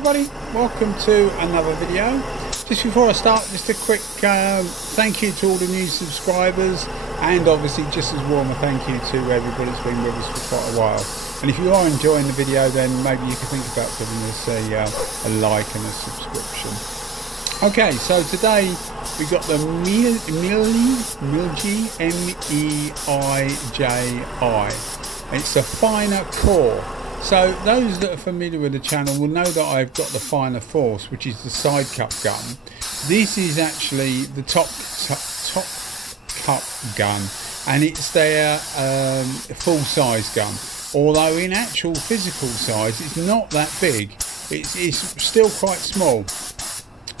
everybody, welcome to another video. Just before I start, just a quick thank you to all the new subscribers, and obviously just as warm a thank you to everybody that's been with us for quite a while. And if you are enjoying the video, then maybe you can think about giving us a like and a subscription. Okay, so today we got the Meiji, M-E-I-J-I. It's a finer core. So those that are familiar with the channel will know that I've got the finer force, which is the side cup gun. This is actually the top cup gun, and it's their full size gun. Although in actual physical size, it's not that big. It's still quite small,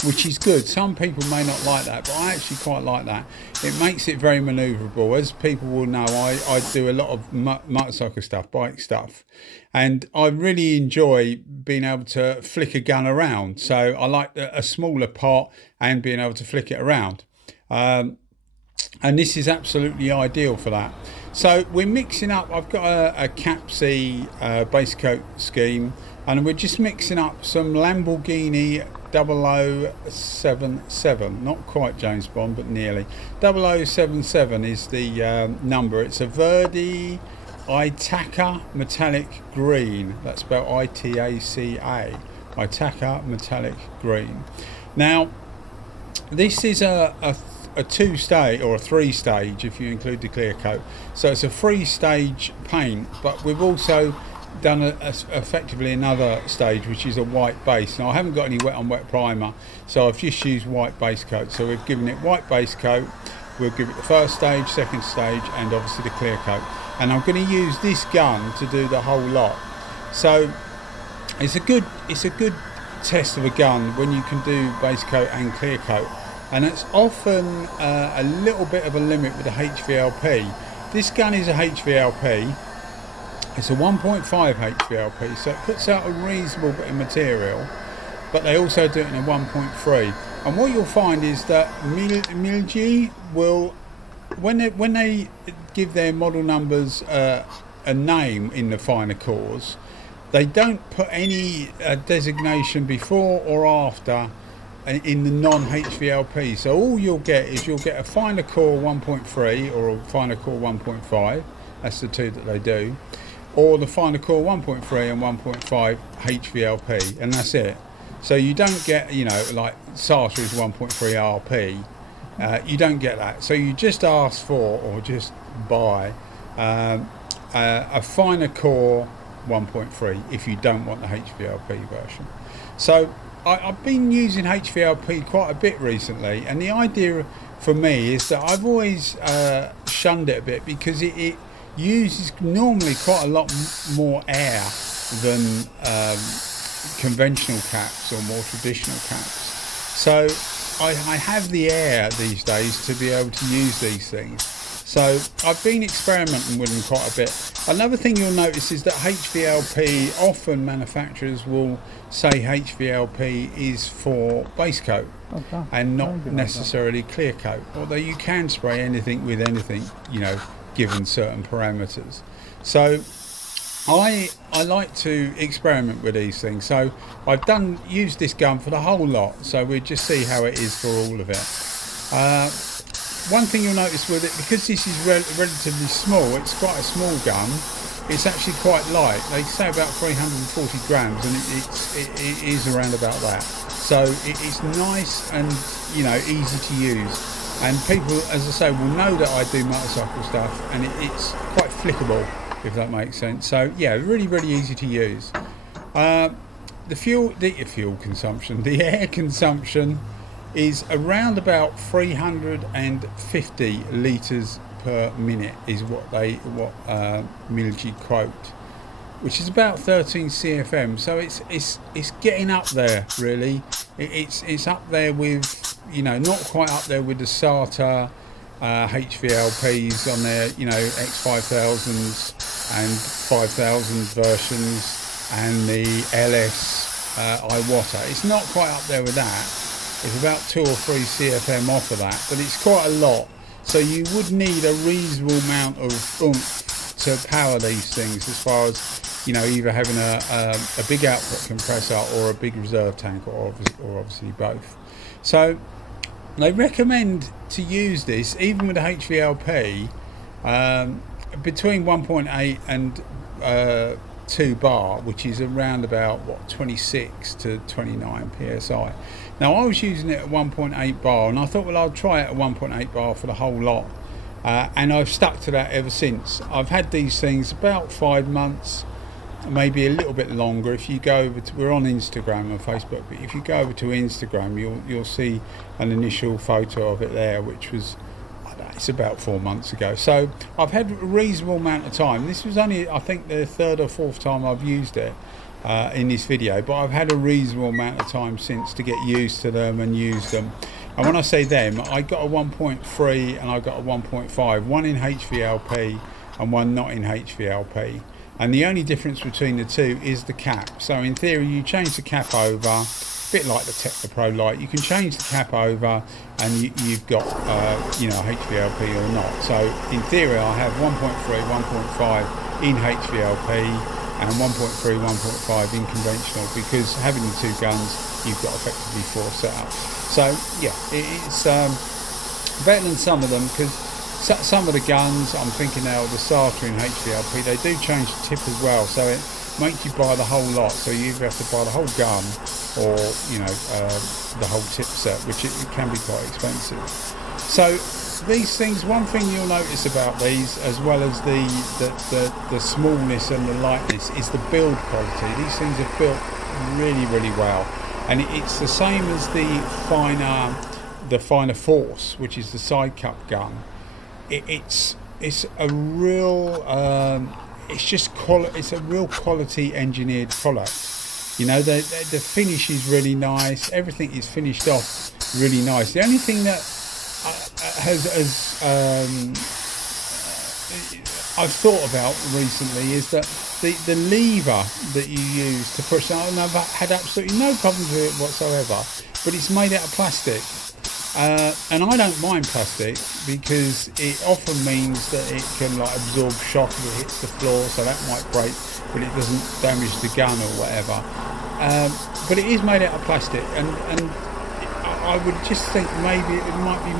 which is good. Some people may not like that, but I actually quite like that. It makes it very manoeuvrable. As people will know, I do a lot of motorcycle stuff, bike stuff, and I really enjoy being able to flick a gun around. So I like a smaller pot and being able to flick it around. And this is absolutely ideal for that. So we're mixing up, I've got a Capsi base coat scheme, and we're just mixing up some Lamborghini 0077, not quite James Bond, but nearly. 0077 is the number. It's a Verdi Itaca metallic green. That's spelled I-T-A-C-A. Itaca metallic green. Now, this is a two-stage or a three-stage if you include the clear coat. So it's a three-stage paint, but we've also done effectively another stage, which is a white base. Now I haven't got any wet on wet primer, so I've just used white base coat. So we've given it white base coat, we'll give it the first stage, second stage, and obviously the clear coat. And I'm going to use this gun to do the whole lot. So it's a good test of a gun when you can do base coat and clear coat, and it's often a little bit of a limit with the HVLP. This gun is a HVLP. It's a 1.5 HVLP, so it puts out a reasonable bit of material, but they also do it in a 1.3. And what you'll find is that Meiji will, when they give their model numbers a name in the finer cores, they don't put any designation before or after in the non-HVLP. So all you'll get is a finer core 1.3 or a finer core 1.5. That's the two that they do. Or the finer core 1.3 and 1.5 HVLP, and that's it. So you don't get, you know, like SATA is 1.3 RP. You don't get that. So you just ask for, or just buy, a finer core 1.3 if you don't want the HVLP version. So I've been using HVLP quite a bit recently, and the idea for me is that I've always shunned it a bit because it uses normally quite a lot more air than conventional caps or more traditional caps. So I have the air these days to be able to use these things. So I've been experimenting with them quite a bit. Another thing you'll notice is that HVLP, often manufacturers will say HVLP is for base coat and not necessarily clear coat. Although you can spray anything with anything, you know, given certain parameters. So I like to experiment with these things. So I've used this gun for the whole lot, so we'll just see how it is for all of it. One thing you'll notice with it, because this is relatively small, it's quite a small gun, it's actually quite light. They say about 340 grams, and it is around about that. So it's nice and, you know, easy to use. And people, as I say, will know that I do motorcycle stuff, and it's quite flickable, if that makes sense. So yeah, really, really easy to use. The fuel consumption, the air consumption is around about 350 litres per minute is what Meiji quote, which is about 13 CFM. So it's getting up there, really. It's up there with, you know, not quite up there with the SATA HVLPs on their, you know, X5000s and 5000 versions and the LS Iwata. It's not quite up there with that. It's about 2 or 3 CFM off of that, but it's quite a lot. So you would need a reasonable amount of oomph to power these things as far as you know, either having a big output compressor or a big reserve tank, or obviously both. So they recommend to use this even with a HVLP between 1.8 and 2 bar, which is around about what, 26 to 29 psi. Now I was using it at 1.8 bar, and I thought, well, I'll try it at 1.8 bar for the whole lot, and I've stuck to that ever since. I've had these things about 5 months, maybe a little bit longer. If you go over to, we're on Instagram and Facebook, but if you go over to Instagram, you'll see an initial photo of it there, which was, it's about 4 months ago. So I've had a reasonable amount of time. This was only, I think, the 3rd or 4th time I've used it in this video, but I've had a reasonable amount of time since to get used to them and use them. And when I say them, I got a 1.3 and I got a 1.5, one in HVLP and one not in HVLP. And the only difference between the two is the cap. So in theory, you change the cap over, a bit like the Techno Pro Lite. You can change the cap over, and you've got you know, HVLP or not. So in theory, I have 1.3, 1.5 in HVLP and 1.3, 1.5 in conventional, because having the two guns, you've got effectively 4 setups. So yeah, it's better than some of them, because some of the guns, I'm thinking now, the SATA in HVLP, they do change the tip as well, so it makes you buy the whole lot. So you either have to buy the whole gun, or you know, the whole tip set, which it can be quite expensive. So these things, one thing you'll notice about these, as well as the smallness and the lightness, is the build quality. These things are built really, really well, and it's the same as the finer Force, which is the side cup gun. It's a real it's a real quality engineered product. You know, the finish is really nice. Everything is finished off really nice. The only thing that I've thought about recently is that the lever that you use to push out, and I've had absolutely no problems with it whatsoever, but it's made out of plastic. And I don't mind plastic, because it often means that it can like absorb shock if it hits the floor, so that might break, but it doesn't damage the gun or whatever. But it is made out of plastic, and I would just think maybe it might be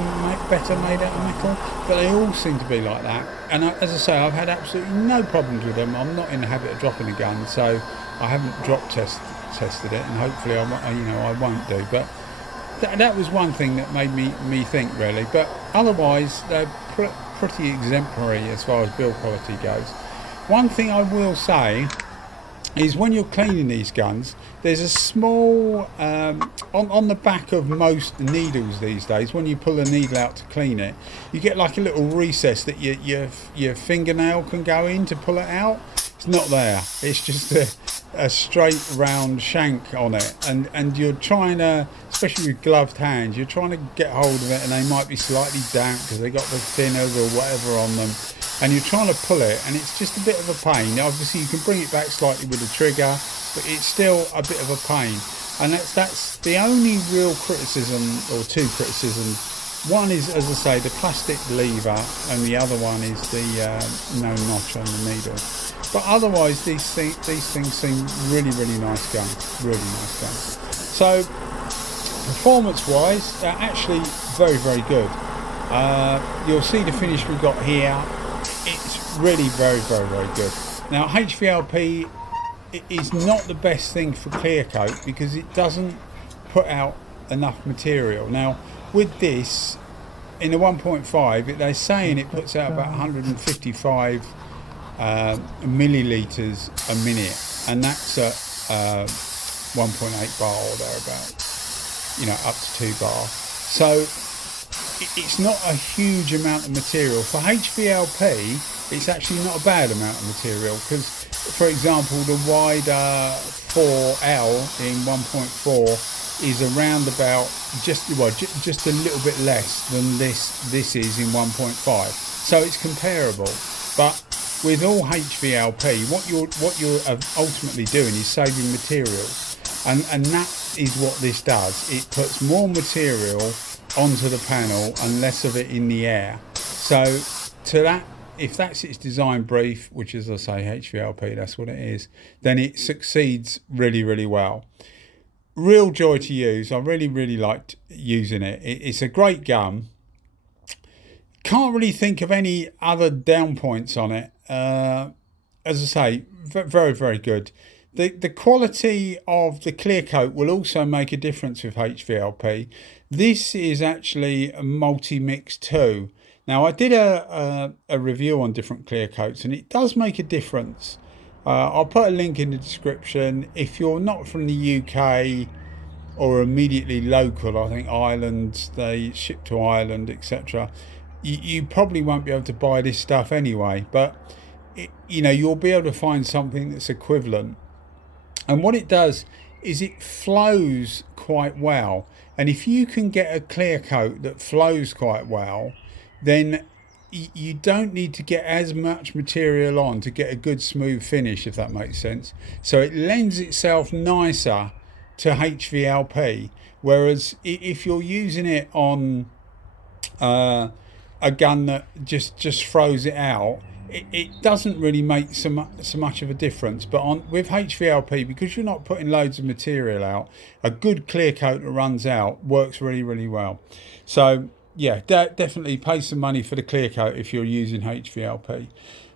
better made out of metal, but they all seem to be like that. And as I say, I've had absolutely no problems with them. I'm not in the habit of dropping a gun, so I haven't drop tested it, and hopefully I won't do. But that was one thing that made me think, really. But otherwise, they're pretty exemplary as far as build quality goes. One thing I will say is, when you're cleaning these guns, there's a small on the back of most needles these days. When you pull a needle out to clean it, you get like a little recess that your fingernail can go in to pull it out. It's not there. It's just a straight round shank on it, and you're trying to, especially with gloved hands, you're trying to get hold of it, and they might be slightly damp because they got the thinners or whatever on them, and you're trying to pull it, and it's just a bit of a pain. Obviously you can bring it back slightly with the trigger, but it's still a bit of a pain. And that's the only real criticism, or two criticisms. One is, as I say, the plastic lever, and the other one is the no notch on the needle. But otherwise, these things seem really, really nice gun. Really nice gun. So performance-wise, they're actually very, very good. You'll see the finish we've got here. It's really very, very, very good. Now, HVLP is not the best thing for clear coat, because it doesn't put out enough material. Now, with this, in the 1.5, they're saying it puts out about 155 millilitres a minute, and that's at 1.8 bar or thereabouts, you know, up to 2 bar. So it's not a huge amount of material. For HVLP, it's actually not a bad amount of material, because, for example, the wider 4L in 1.4 is around about just a little bit less than this is in 1.5. So it's comparable. But with all HVLP, what you're ultimately doing is saving materials, and that is what this does. It puts more material onto the panel and less of it in the air. So to that if that's its design brief, which is, as I say, HVLP, that's what it is, then it succeeds really, really well. Real joy to use. I really liked using it. It's a great gun. Can't really think of any other down points on it. As I say, very good. The quality of the clear coat will also make a difference with HVLP. This is actually a multi-mix too. Now, I did a review on different clear coats, and it does make a difference. I'll put a link in the description. If you're not from the UK or immediately local, I think Ireland, they ship to Ireland, etc., you probably won't be able to buy this stuff anyway, but you'll be able to find something that's equivalent. And what it does is it flows quite well. And if you can get a clear coat that flows quite well, then you don't need to get as much material on to get a good smooth finish, if that makes sense. So it lends itself nicer to HVLP, whereas if you're using it on a gun that just throws it out, it doesn't really make so much of a difference. But with HVLP, because you're not putting loads of material out, a good clear coat that runs out works really well. So yeah, definitely pay some money for the clear coat if you're using HVLP.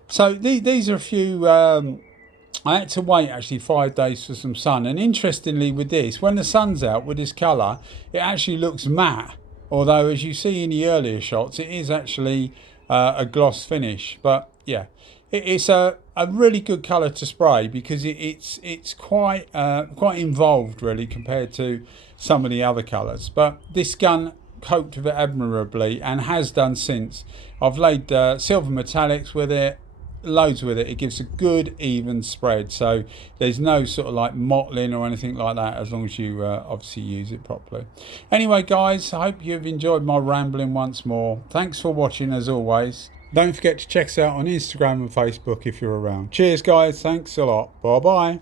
So these are a few. I had to wait actually 5 days for some sun, and interestingly with this, when the sun's out with this colour, it actually looks matte. Although, as you see in the earlier shots, it is actually a gloss finish. But yeah, it's a really good colour to spray, because it's quite involved really compared to some of the other colours. But this gun coped with it admirably, and has done since. I've laid silver metallics with it, loads with it. It gives a good even spread, so there's no sort of like mottling or anything like that, as long as you obviously use it properly. Anyway guys, I hope you've enjoyed my rambling once more. Thanks for watching as always. Don't forget to check us out on Instagram and Facebook if you're around. Cheers guys, thanks a lot, bye bye.